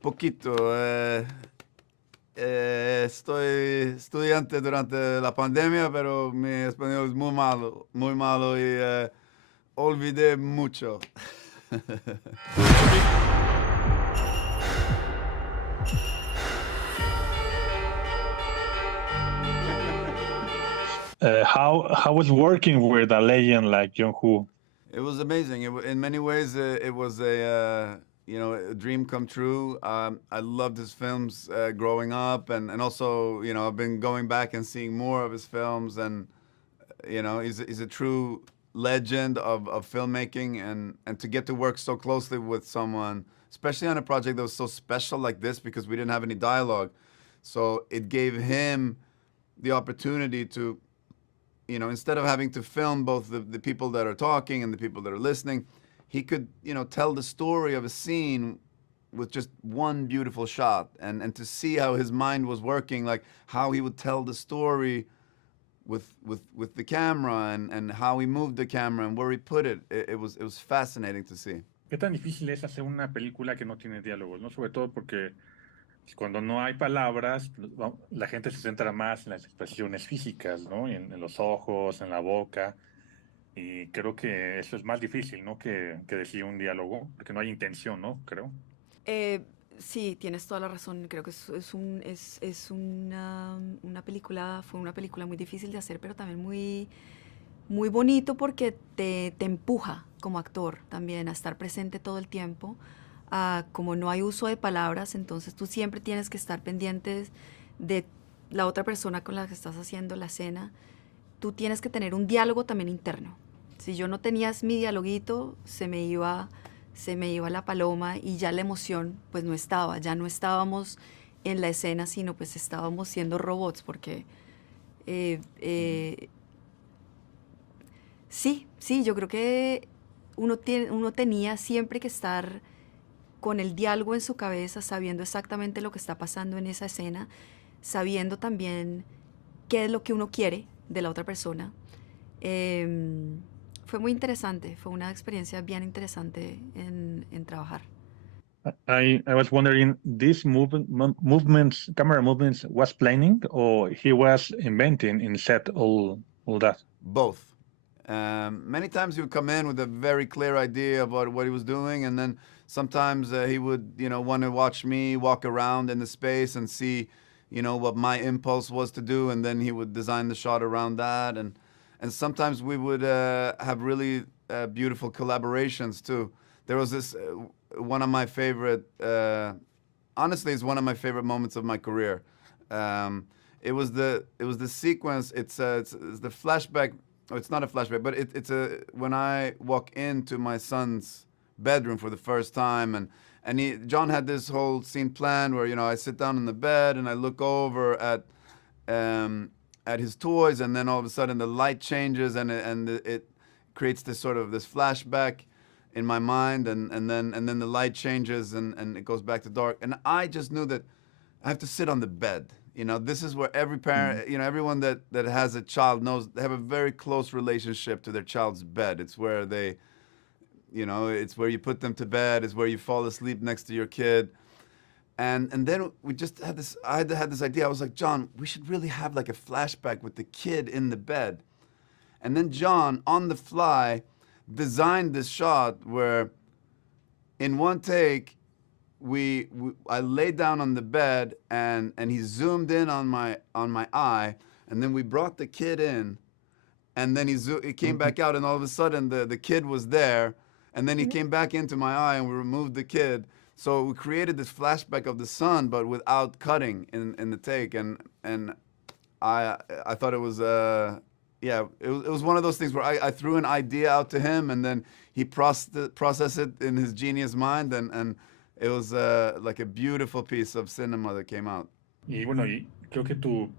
Poquito. Estoy estudiante durante la pandemia, pero mi español es muy malo y olvidé mucho. How was working with a legend like John Woo? It was amazing. In many ways, it was a dream come true. I loved his films growing up, and also I've been going back and seeing more of his films, and he's a true legend of filmmaking, and to get to work so closely with someone, especially on a project that was so special like this, because we didn't have any dialogue, so it gave him the opportunity to instead of having to film both the people that are talking and the people that are listening, he could, tell the story of a scene with just one beautiful shot, and to see how his mind was working, like how he would tell the story with the camera, and how he moved the camera and where he put it. It was fascinating to see. ¿Qué tan difícil es hacer una película que no tiene diálogos, ¿no? Sobre todo porque cuando no hay palabras, la gente se centra más en las expresiones físicas, ¿no? En los ojos, en la boca. Y creo que eso es más difícil, ¿no? Que decir un diálogo, porque no hay intención, ¿no? Creo. Sí, tienes toda la razón. Creo que es una película, fue una película muy difícil de hacer, pero también muy, muy bonito porque te empuja como actor también a estar presente todo el tiempo. Como no hay uso de palabras, entonces tú siempre tienes que estar pendientes de la otra persona con la que estás haciendo la escena. Tú tienes que tener un diálogo también interno. Si yo no tenías mi dialoguito, se me iba la paloma y ya la emoción pues no estaba. Ya no estábamos en la escena, sino pues estábamos siendo robots, porque sí, yo creo que uno tenía siempre que estar con el diálogo en su cabeza, sabiendo exactamente lo que está pasando en esa escena, sabiendo también qué es lo que uno quiere de la otra persona. Fue muy interesante, fue una experiencia bien interesante en trabajar. I was wondering, these movements, camera movements, was planning, or he was inventing in set all that? Both. Many times he would come in with a very clear idea about what he was doing, and then sometimes he would, want to watch me walk around in the space and see, what my impulse was to do, and then he would design the shot around that. And sometimes we would have really beautiful collaborations too. There was this one of my favorite, honestly, it's one of my favorite moments of my career. It was the sequence. It's the flashback. Oh, it's not a flashback, but it's when I walk into my son's bedroom for the first time, and John had this whole scene planned where I sit down in the bed and I look over at his toys, and then all of a sudden the light changes, and it creates this flashback in my mind, and then the light changes, and it goes back to dark, and I just knew that I have to sit on the bed. This is where every parent, everyone that has a child knows they have a very close relationship to their child's bed. It's where they, it's where you put them to bed. It's where you fall asleep next to your kid. And then we just had this, I had this idea. I was like, John, we should really have like a flashback with the kid in the bed. And then John, on the fly, designed this shot where in one take, I laid down on the bed, and he zoomed in on my eye, and then we brought the kid in, and then he came back out, and all of a sudden the kid was there, and then he came back into my eye, and we removed the kid. So we created this flashback of the son, but without cutting in the take, and I thought it was it was one of those things where I threw an idea out to him, and then he processed it in his genius mind, and it was like a beautiful piece of cinema that came out. Y bueno, y creo que tu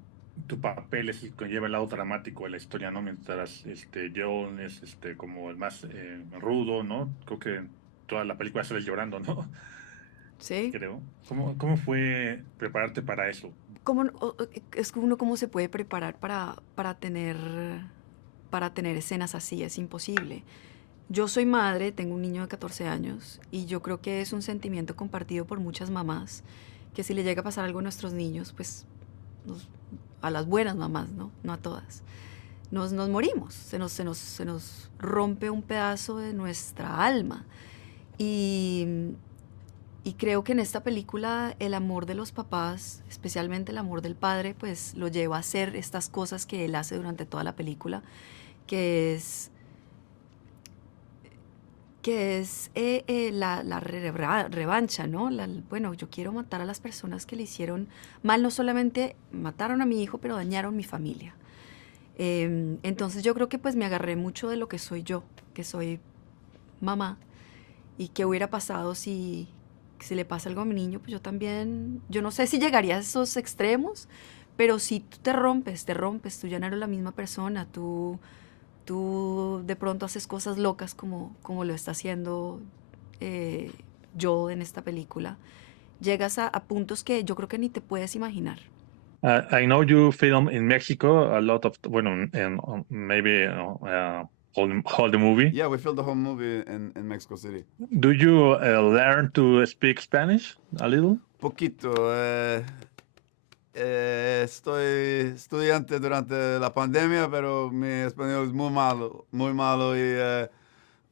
papel es el que lleva el lado dramático de la historia, ¿no? Mientras John es como el más rudo, ¿no? Creo que toda la película sale llorando, ¿no? Sí. Creo. ¿Cómo fue prepararte para eso? Es que uno cómo se puede preparar para tener escenas así, es imposible. Yo soy madre, tengo un niño de 14 años y yo creo que es un sentimiento compartido por muchas mamás, que si le llega a pasar algo a nuestros niños, pues a las buenas mamás, ¿no? No a todas. Nos morimos, se nos rompe un pedazo de nuestra alma. Y creo que en esta película el amor de los papás, especialmente el amor del padre, pues lo lleva a hacer estas cosas que él hace durante toda la película, que es la revancha, ¿no? Bueno, yo quiero matar a las personas que le hicieron mal, no solamente mataron a mi hijo, pero dañaron mi familia. Entonces yo creo que pues me agarré mucho de lo que soy yo, que soy mamá, y qué hubiera pasado si le pasa algo a mi niño, pues yo también, yo no sé si llegaría a esos extremos, pero si tú te rompes, tú ya no eres la misma persona, tú de pronto haces cosas locas como lo está haciendo yo en esta película. Llegas a puntos que yo creo que ni te puedes imaginar. I know you film in Mexico a lot of, bueno, and maybe whole the movie. Yeah, we filmed the whole movie in Mexico City. Do you learn to speak Spanish a little? Poquito. Estoy estudiante durante la pandemia, pero mi español es muy malo y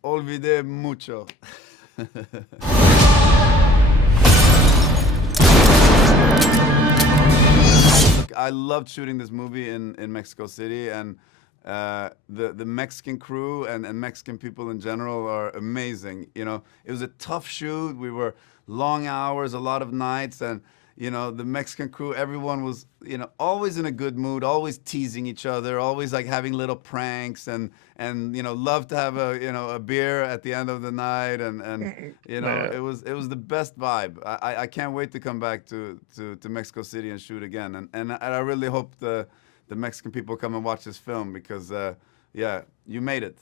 olvidé mucho. Look, I loved shooting this movie in Mexico City, and the Mexican crew and Mexican people in general are amazing. You know, it was a tough shoot. We were long hours, a lot of nights, and you know, the Mexican crew, everyone was, you know, always in a good mood, always teasing each other, always like having little pranks and you know, love to have a beer at the end of the night, and you know, it was the best vibe. I can't wait to come back to Mexico City and shoot again, and I really hope the Mexican people come and watch this film because yeah, you made it.